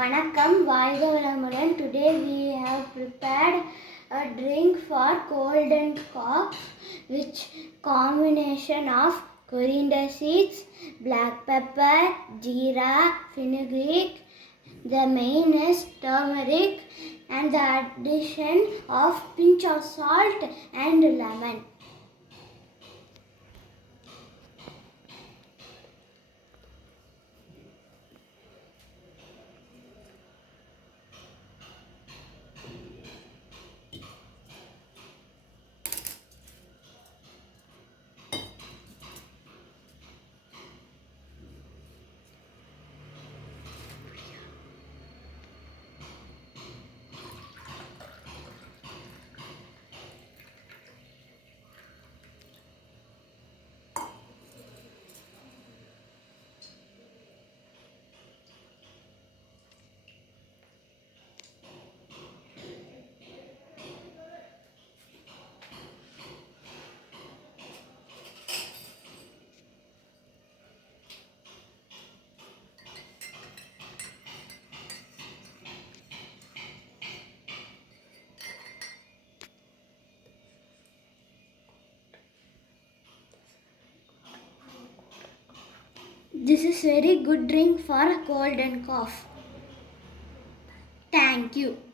வணக்கம், வாழ்க வளமுடன். Today we have prepared a drink for cold and cough, which combination of coriander seeds, black pepper, jeera, fenugreek. The main is turmeric and the addition of pinch of salt and lemon. This is very good drink for cold and cough. Thank you.